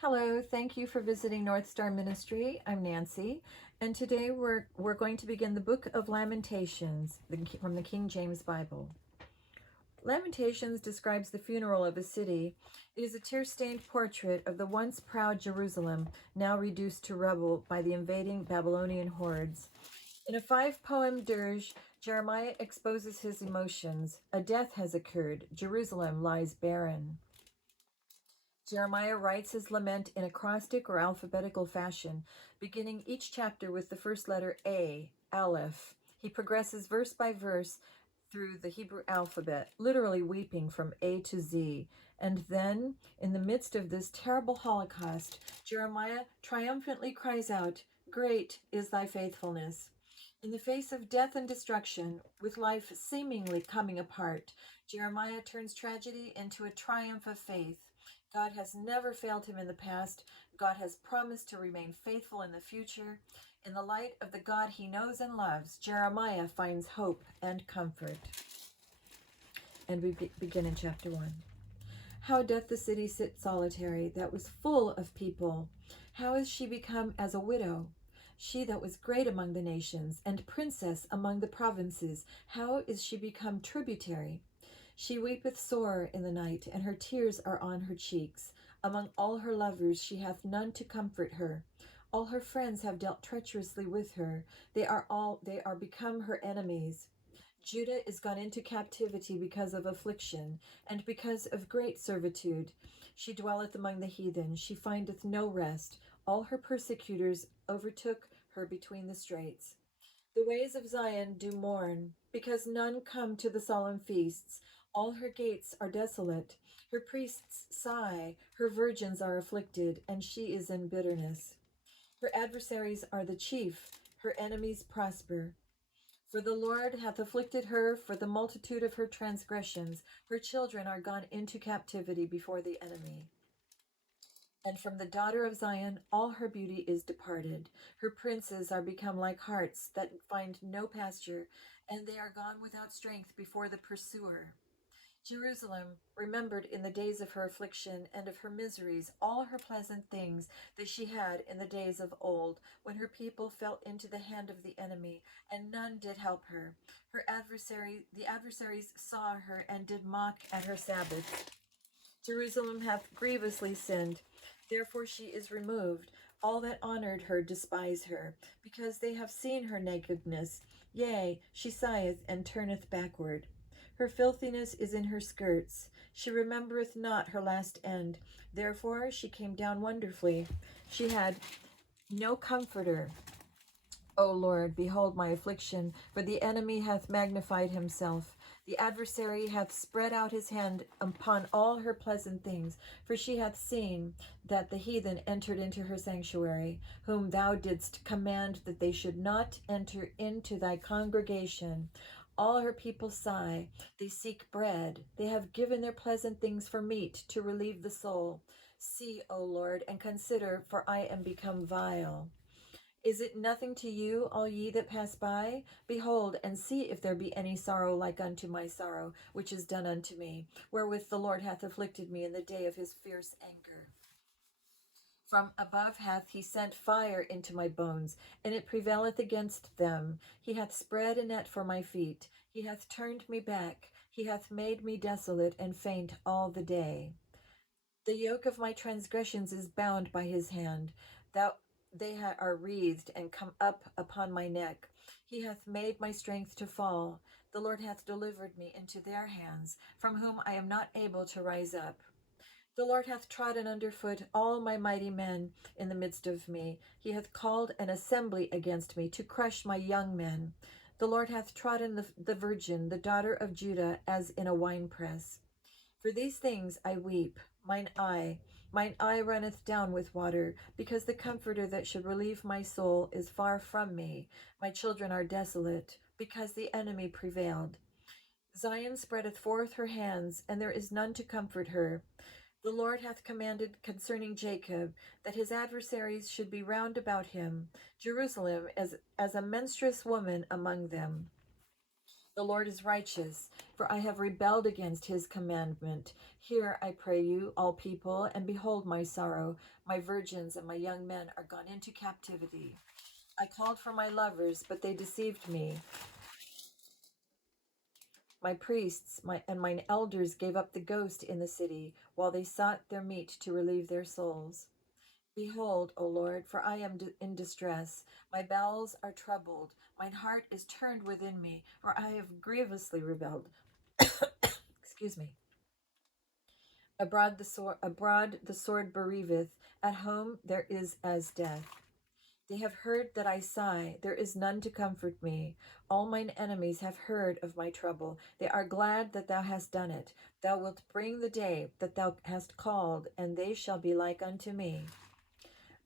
Hello, thank you for visiting Northstar Ministry. I'm Nancy, and today we're going to begin the book of Lamentations from the King James Bible. Lamentations describes the funeral of a city. It is a tear-stained portrait of the once proud Jerusalem, now reduced to rubble by the invading Babylonian hordes. In a 5-poem dirge, Jeremiah exposes his emotions. A death has occurred. Jerusalem lies barren. Jeremiah writes his lament in acrostic or alphabetical fashion, beginning each chapter with the first letter A, Aleph. He progresses verse by verse through the Hebrew alphabet, literally weeping from A to Z. And then, in the midst of this terrible holocaust, Jeremiah triumphantly cries out, "Great is thy faithfulness." In the face of death and destruction, with life seemingly coming apart, Jeremiah turns tragedy into a triumph of faith. God has never failed him in the past. God has promised to remain faithful in the future. In the light of the God he knows and loves, Jeremiah finds hope and comfort. And we begin in chapter 1. How doth the city sit solitary, that was full of people? How is she become as a widow? She that was great among the nations, and princess among the provinces, how is she become tributary? She weepeth sore in the night, and her tears are on her cheeks. Among all her lovers she hath none to comfort her. All her friends have dealt treacherously with her. They are become her enemies. Judah is gone into captivity because of affliction, and because of great servitude. She dwelleth among the heathen. She findeth no rest. All her persecutors overtook her between the straits. The ways of Zion do mourn, because none come to the solemn feasts. All her gates are desolate. Her priests sigh, her virgins are afflicted, and she is in bitterness. Her adversaries are the chief, her enemies prosper. For the Lord hath afflicted her for the multitude of her transgressions. Her children are gone into captivity before the enemy. And from the daughter of Zion all her beauty is departed. Her princes are become like harts that find no pasture, and they are gone without strength before the pursuer. Jerusalem remembered in the days of her affliction and of her miseries all her pleasant things that she had in the days of old, when her people fell into the hand of the enemy, and none did help her. The adversaries saw her and did mock at her Sabbaths. Jerusalem hath grievously sinned, therefore she is removed. All that honored her despise her, because they have seen her nakedness. Yea, she sigheth and turneth backward. Her filthiness is in her skirts. She remembereth not her last end. Therefore she came down wonderfully. She had no comforter. O Lord, behold my affliction, for the enemy hath magnified himself. The adversary hath spread out his hand upon all her pleasant things, for she hath seen that the heathen entered into her sanctuary, whom thou didst command that they should not enter into thy congregation. All her people sigh, they seek bread. They have given their pleasant things for meat to relieve the soul. See, O Lord, and consider, for I am become vile. Is it nothing to you, all ye that pass by? Behold, and see if there be any sorrow like unto my sorrow, which is done unto me, wherewith the Lord hath afflicted me in the day of his fierce anger. From above hath he sent fire into my bones, and it prevaileth against them. He hath spread a net for my feet. He hath turned me back. He hath made me desolate and faint all the day. The yoke of my transgressions is bound by his hand. They are wreathed and come up upon my neck. He hath made my strength to fall. The Lord hath delivered me into their hands, from whom I am not able to rise up. The Lord hath trodden under foot all my mighty men in the midst of me. He hath called an assembly against me to crush my young men. The Lord hath trodden the virgin, the daughter of Judah, as in a winepress. For these things I weep, mine eye runneth down with water, because the comforter that should relieve my soul is far from me. My children are desolate, because the enemy prevailed. Zion spreadeth forth her hands, and there is none to comfort her. The Lord hath commanded concerning Jacob, that his adversaries should be round about him, Jerusalem as a menstruous woman among them. The Lord is righteous, for I have rebelled against his commandment. Hear, I pray you, all people, and behold my sorrow. My virgins and my young men are gone into captivity. I called for my lovers, but they deceived me. My priests and mine elders gave up the ghost in the city, while they sought their meat to relieve their souls. Behold, O Lord, for I am in distress. My bowels are troubled. Mine heart is turned within me, for I have grievously rebelled. Excuse me. Abroad the sword bereaveth. At home there is as death. They have heard that I sigh. There is none to comfort me. All mine enemies have heard of my trouble. They are glad that thou hast done it. Thou wilt bring the day that thou hast called, and they shall be like unto me.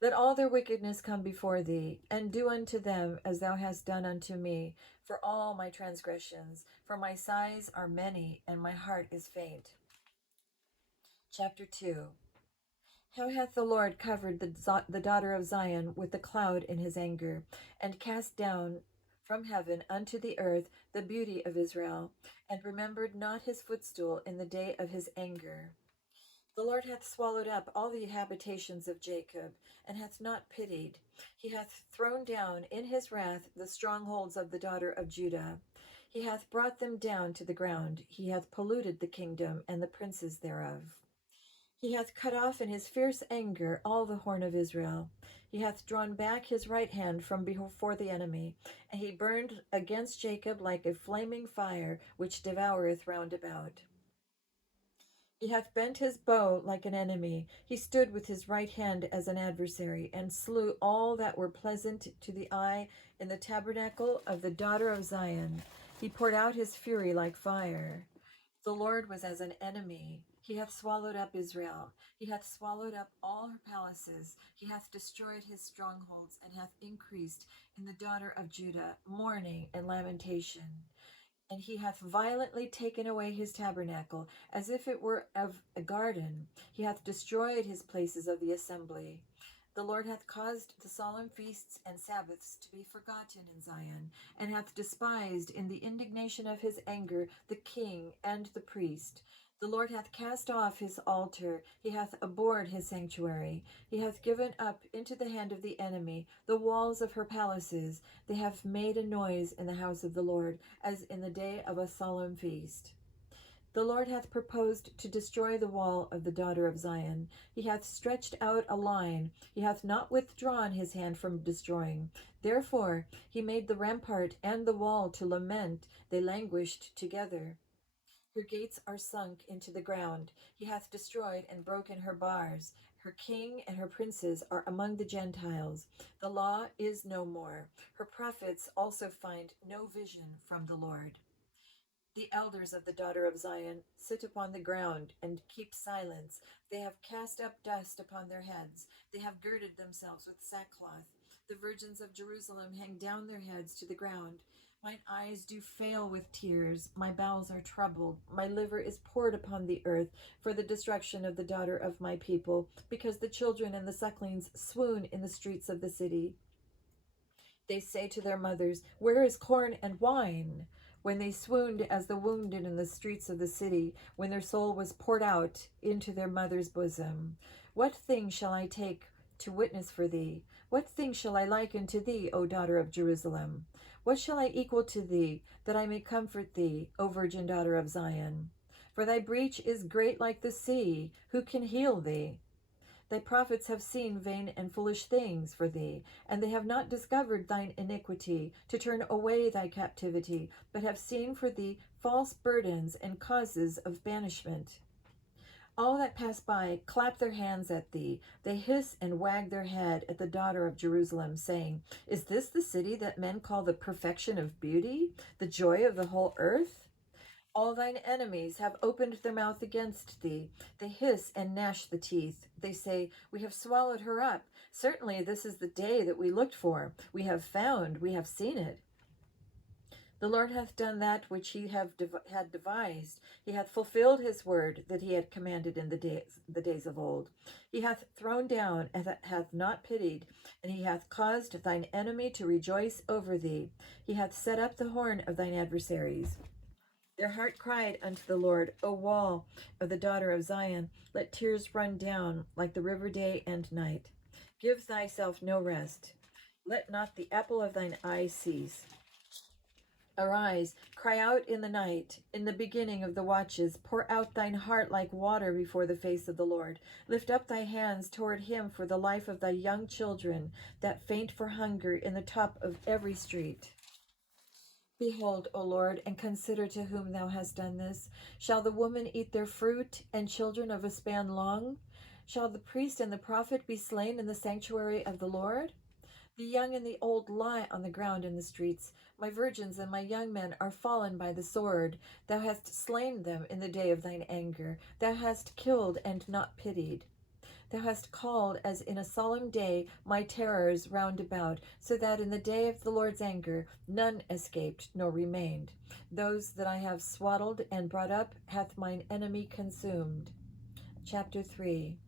Let all their wickedness come before thee, and do unto them as thou hast done unto me, for all my transgressions. For my sighs are many, and my heart is faint. Chapter 2. How hath the Lord covered the daughter of Zion with the cloud in his anger, and cast down from heaven unto the earth the beauty of Israel, and remembered not his footstool in the day of his anger. The Lord hath swallowed up all the habitations of Jacob, and hath not pitied. He hath thrown down in his wrath the strongholds of the daughter of Judah. He hath brought them down to the ground. He hath polluted the kingdom and the princes thereof. He hath cut off in his fierce anger all the horn of Israel. He hath drawn back his right hand from before the enemy, and he burned against Jacob like a flaming fire, which devoureth round about. He hath bent his bow like an enemy. He stood with his right hand as an adversary, and slew all that were pleasant to the eye in the tabernacle of the daughter of Zion. He poured out his fury like fire. The Lord was as an enemy. He hath swallowed up Israel. He hath swallowed up all her palaces. He hath destroyed his strongholds, and hath increased in the daughter of Judah mourning and lamentation. And he hath violently taken away his tabernacle, as if it were of a garden. He hath destroyed his places of the assembly. The Lord hath caused the solemn feasts and Sabbaths to be forgotten in Zion, and hath despised in the indignation of his anger the king and the priest. The Lord hath cast off his altar, he hath abhorred his sanctuary. He hath given up into the hand of the enemy the walls of her palaces. They have made a noise in the house of the Lord, as in the day of a solemn feast. The Lord hath proposed to destroy the wall of the daughter of Zion. He hath stretched out a line. He hath not withdrawn his hand from destroying. Therefore he made the rampart and the wall to lament. They languished together. Her gates are sunk into the ground. He hath destroyed and broken her bars. Her king and her princes are among the Gentiles. The law is no more. Her prophets also find no vision from the Lord. The elders of the daughter of Zion sit upon the ground and keep silence. They have cast up dust upon their heads. They have girded themselves with sackcloth. The virgins of Jerusalem hang down their heads to the ground. Mine eyes do fail with tears. My bowels are troubled. My liver is poured upon the earth for the destruction of the daughter of my people, because the children and the sucklings swoon in the streets of the city. They say to their mothers, where is corn and wine? When they swooned as the wounded in the streets of the city, when their soul was poured out into their mother's bosom. What thing shall I take to witness for thee? What thing shall I liken to thee, O daughter of Jerusalem? What shall I equal to thee, that I may comfort thee, O virgin daughter of Zion? For thy breach is great like the sea. Who can heal thee? Thy prophets have seen vain and foolish things for thee, and they have not discovered thine iniquity, to turn away thy captivity, but have seen for thee false burdens and causes of banishment. All that pass by clap their hands at thee. They hiss and wag their head at the daughter of Jerusalem, saying, is this the city that men call the perfection of beauty, the joy of the whole earth? All thine enemies have opened their mouth against thee. They hiss and gnash the teeth. They say, we have swallowed her up. Certainly this is the day that we looked for. We have found, we have seen it. The Lord hath done that which he had devised. He hath fulfilled his word that he had commanded in the days of old. He hath thrown down and hath not pitied, and he hath caused thine enemy to rejoice over thee. He hath set up the horn of thine adversaries. Their heart cried unto the Lord, O wall of the daughter of Zion, let tears run down like the river day and night. Give thyself no rest. Let not the apple of thine eye cease. Arise, cry out in the night, in the beginning of the watches. Pour out thine heart like water before the face of the Lord. Lift up thy hands toward him for the life of thy young children that faint for hunger in the top of every street. Behold, O Lord, and consider to whom thou hast done this. Shall the woman eat their fruit, and children of a span long? Shall the priest and the prophet be slain in the sanctuary of the Lord? The young and the old lie on the ground in the streets. My virgins and my young men are fallen by the sword. Thou hast slain them in the day of thine anger. Thou hast killed and not pitied. Thou hast called as in a solemn day my terrors round about, so that in the day of the Lord's anger none escaped nor remained. Those that I have swaddled and brought up hath mine enemy consumed. Chapter 3.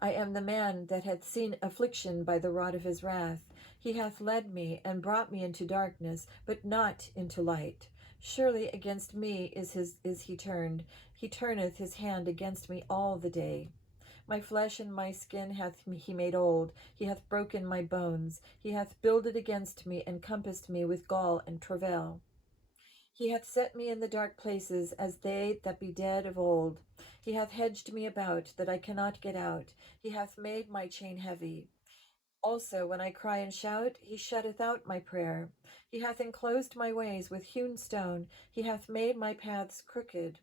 I am the man that hath seen affliction by the rod of his wrath. He hath led me and brought me into darkness, but not into light. Surely against me is he turned. He turneth his hand against me all the day. My flesh and my skin hath he made old. He hath broken my bones. He hath builded against me and compassed me with gall and travail. He hath set me in the dark places as they that be dead of old. He hath hedged me about that I cannot get out. He hath made my chain heavy. Also, when I cry and shout, he shutteth out my prayer. He hath enclosed my ways with hewn stone. He hath made my paths crooked.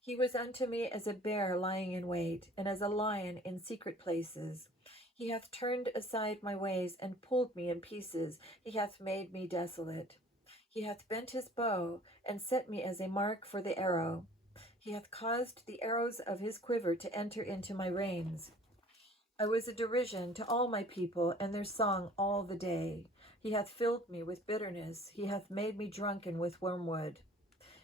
He was unto me as a bear lying in wait, and as a lion in secret places. He hath turned aside my ways, and pulled me in pieces. He hath made me desolate. He hath bent his bow, and set me as a mark for the arrow. He hath caused the arrows of his quiver to enter into my reins. I was a derision to all my people, and their song all the day. He hath filled me with bitterness. He hath made me drunken with wormwood.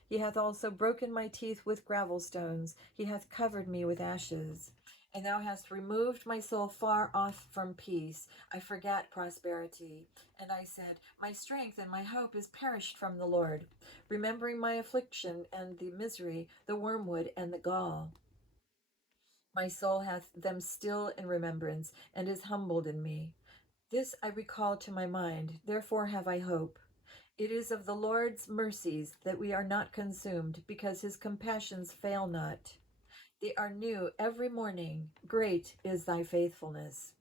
He hath also broken my teeth with gravel stones. He hath covered me with ashes. And thou hast removed my soul far off from peace. I forgat prosperity. And I said, my strength and my hope is perished from the Lord, remembering my affliction and the misery, the wormwood and the gall. My soul hath them still in remembrance, and is humbled in me. This I recall to my mind, therefore have I hope. It is of the Lord's mercies that we are not consumed, because his compassions fail not. They are new every morning. Great is thy faithfulness.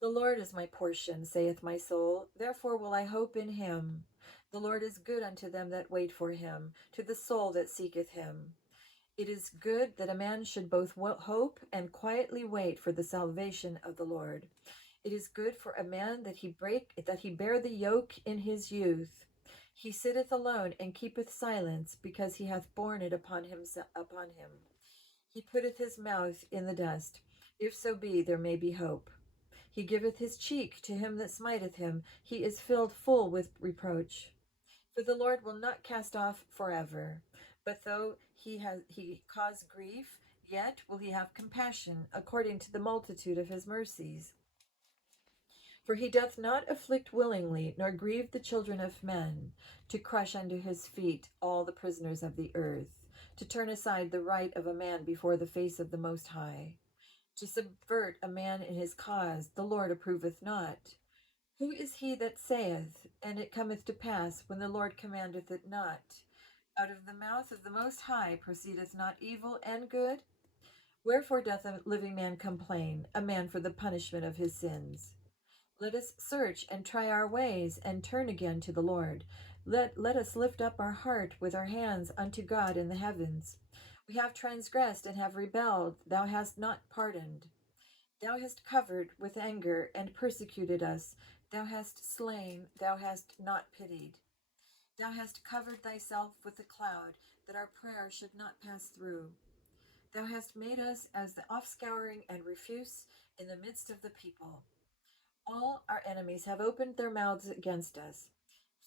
The Lord is my portion, saith my soul. Therefore will I hope in him. The Lord is good unto them that wait for him, to the soul that seeketh him. It is good that a man should both hope and quietly wait for the salvation of the Lord. It is good for a man that he bear the yoke in his youth. He sitteth alone and keepeth silence, because he hath borne it upon him. He putteth his mouth in the dust. If so be there may be hope. He giveth his cheek to him that smiteth him. He is filled full with reproach. For the Lord will not cast off forever. But though he cause grief, yet will he have compassion, according to the multitude of his mercies. For he doth not afflict willingly, nor grieve the children of men, to crush under his feet all the prisoners of the earth, to turn aside the right of a man before the face of the Most High, to subvert a man in his cause, the Lord approveth not. Who is he that saith, and it cometh to pass, when the Lord commandeth it not? Out of the mouth of the Most High proceedeth not evil and good? Wherefore doth a living man complain, a man for the punishment of his sins? Let us search and try our ways, and turn again to the Lord. Let us lift up our heart with our hands unto God in the heavens. We have transgressed and have rebelled. Thou hast not pardoned. Thou hast covered with anger and persecuted us. Thou hast slain, thou hast not pitied. Thou hast covered thyself with a cloud, that our prayer should not pass through. Thou hast made us as the offscouring and refuse in the midst of the people. All our enemies have opened their mouths against us.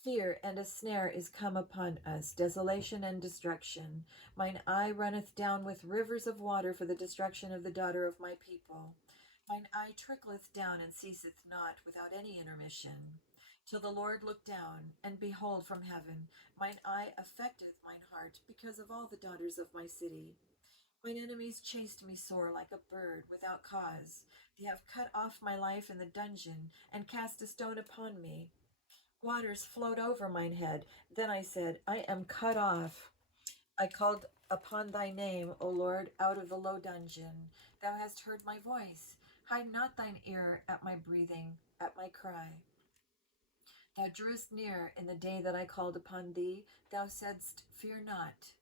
Fear and a snare is come upon us, desolation and destruction. Mine eye runneth down with rivers of water for the destruction of the daughter of my people. Mine eye trickleth down and ceaseth not without any intermission. Till the Lord look down, and behold from heaven, mine eye affecteth mine heart, because of all the daughters of my city. Mine enemies chased me sore like a bird without cause. They have cut off my life in the dungeon, and cast a stone upon me. Waters flowed over mine head. Then I said, I am cut off. I called upon thy name, O Lord, out of the low dungeon. Thou hast heard my voice. Hide not thine ear at my breathing, at my cry. Thou drewest near in the day that I called upon thee. Thou saidst, Fear not.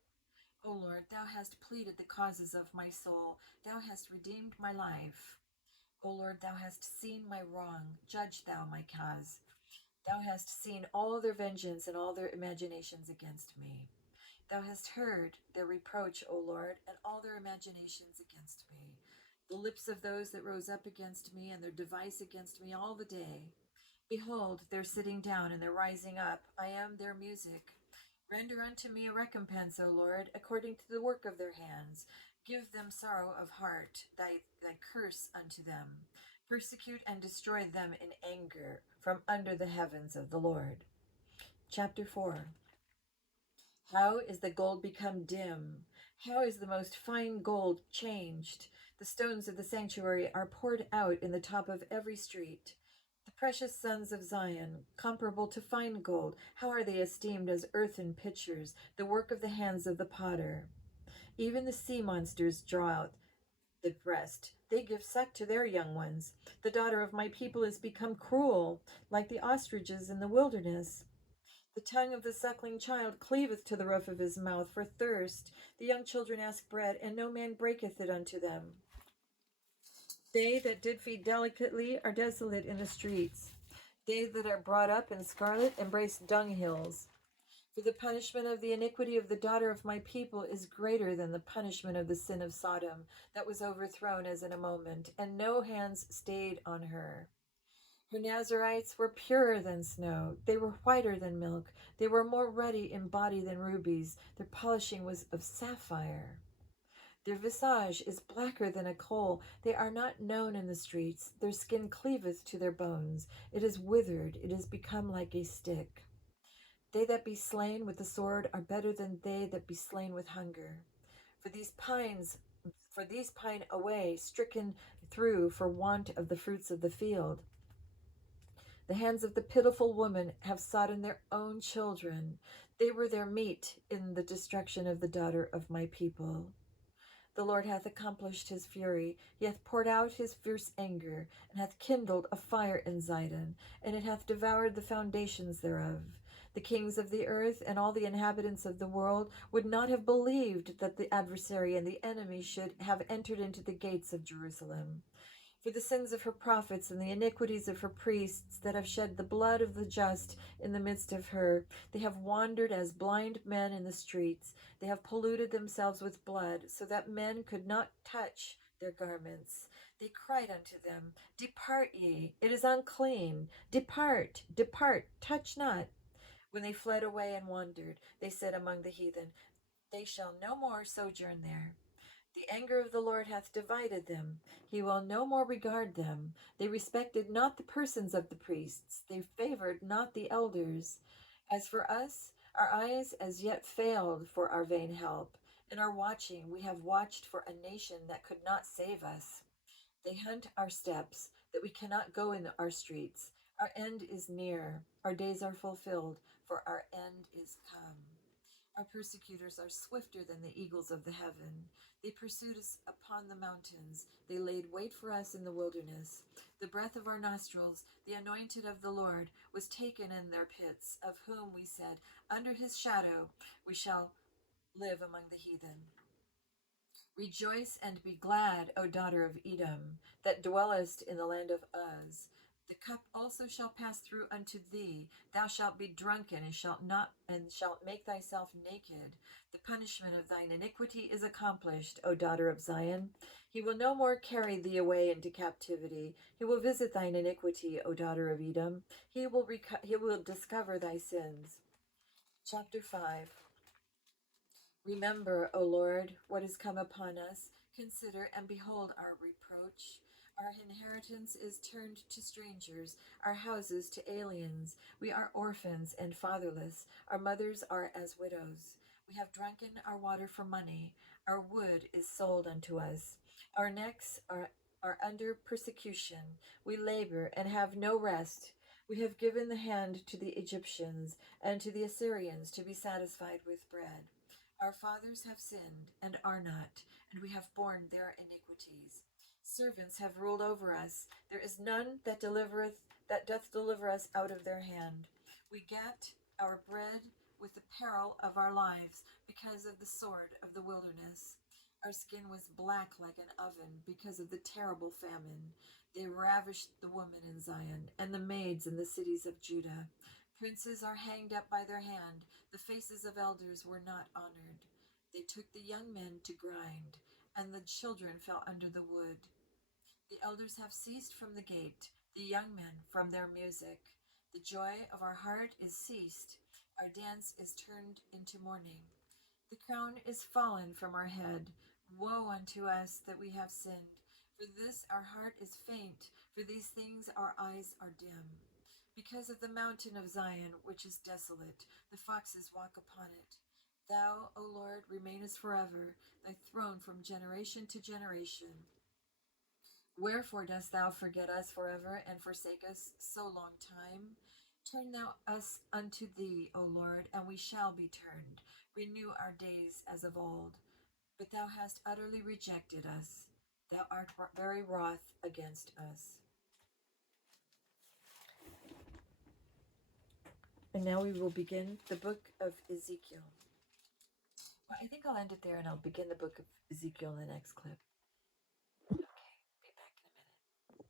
O Lord, thou hast pleaded the causes of my soul. Thou hast redeemed my life. O Lord, thou hast seen my wrong. Judge thou my cause. Thou hast seen all their vengeance and all their imaginations against me. Thou hast heard their reproach, O Lord, and all their imaginations against me. The lips of those that rose up against me and their device against me all the day. Behold, they're sitting down and they're rising up. I am their music. Render unto me a recompense, O Lord, according to the work of their hands. Give them sorrow of heart, thy curse unto them. Persecute and destroy them in anger from under the heavens of the Lord. Chapter 4. How is the gold become dim? How is the most fine gold changed? The stones of the sanctuary are poured out in the top of every street. The precious sons of Zion, comparable to fine gold, how are they esteemed as earthen pitchers, the work of the hands of the potter? Even the sea monsters draw out the breast. They give suck to their young ones. The daughter of my people is become cruel, like the ostriches in the wilderness. The tongue of the suckling child cleaveth to the roof of his mouth for thirst. The young children ask bread, and no man breaketh it unto them. They that did feed delicately are desolate in the streets. They that are brought up in scarlet embrace dunghills. For the punishment of the iniquity of the daughter of my people is greater than the punishment of the sin of Sodom, that was overthrown as in a moment, and no hands stayed on her. Her Nazarites were purer than snow. They were whiter than milk. They were more ruddy in body than rubies. Their polishing was of sapphire. Their visage is blacker than a coal. They are not known in the streets. Their skin cleaveth to their bones. It is withered. It is become like a stick. They that be slain with the sword are better than they that be slain with hunger. For these pine away, stricken through for want of the fruits of the field. The hands of the pitiful woman have sodden their own children. They were their meat in the destruction of the daughter of my people. The Lord hath accomplished his fury. He hath poured out his fierce anger, and hath kindled a fire in Zidon, and it hath devoured the foundations thereof. The kings of the earth and all the inhabitants of the world would not have believed that the adversary and the enemy should have entered into the gates of Jerusalem. For the sins of her prophets and the iniquities of her priests that have shed the blood of the just in the midst of her, they have wandered as blind men in the streets. They have polluted themselves with blood, so that men could not touch their garments. They cried unto them, Depart ye, it is unclean. Depart, depart, touch not. When they fled away and wandered, they said among the heathen, They shall no more sojourn there. The anger of the Lord hath divided them. He will no more regard them. They respected not the persons of the priests. They favored not the elders. As for us, our eyes as yet failed for our vain help. In our watching, we have watched for a nation that could not save us. They hunt our steps, that we cannot go in our streets. Our end is near. Our days are fulfilled, for our end is come. Our persecutors are swifter than the eagles of the heaven. They pursued us upon the mountains. They laid wait for us in the wilderness. The breath of our nostrils, the anointed of the Lord, was taken in their pits, of whom we said, Under his shadow we shall live among the heathen. Rejoice and be glad, O daughter of Edom, that dwellest in the land of Uz. The cup also shall pass through unto thee. Thou shalt be drunken, and shalt make thyself naked. The punishment of thine iniquity is accomplished, O daughter of Zion. He will no more carry thee away into captivity. He will visit thine iniquity, O daughter of Edom. He will discover thy sins. Chapter 5. Remember, O Lord, what is come upon us. Consider and behold our reproach. Our inheritance is turned to strangers, our houses to aliens. We are orphans and fatherless. Our mothers are as widows. We have drunken our water for money. Our wood is sold unto us. Our necks are under persecution. We labor and have no rest. We have given the hand to the Egyptians and to the Assyrians to be satisfied with bread. Our fathers have sinned and are not, and we have borne their iniquities. Servants have ruled over us. There is none that doth deliver us out of their hand. We get our bread with the peril of our lives, because of the sword of the wilderness. Our skin was black like an oven, because of the terrible famine. They ravished the woman in Zion, and the maids in the cities of Judah. Princes are hanged up by their hand. The faces of elders were not honored. They took the young men to grind, and the children fell under the wood. The elders have ceased from the gate, the young men from their music. The joy of our heart is ceased. Our dance is turned into mourning. The crown is fallen from our head. Woe unto us that we have sinned. For this our heart is faint. For these things our eyes are dim. Because of the mountain of Zion, which is desolate, the foxes walk upon it. Thou, O Lord, remainest forever, thy throne from generation to generation. Wherefore dost thou forget us forever, and forsake us so long time? Turn thou us unto thee, O Lord, and we shall be turned. Renew our days as of old. But thou hast utterly rejected us. Thou art very wroth against us. And now we will begin the book of Ezekiel. Well, I think I'll end it there, and I'll begin the book of Ezekiel in the next clip.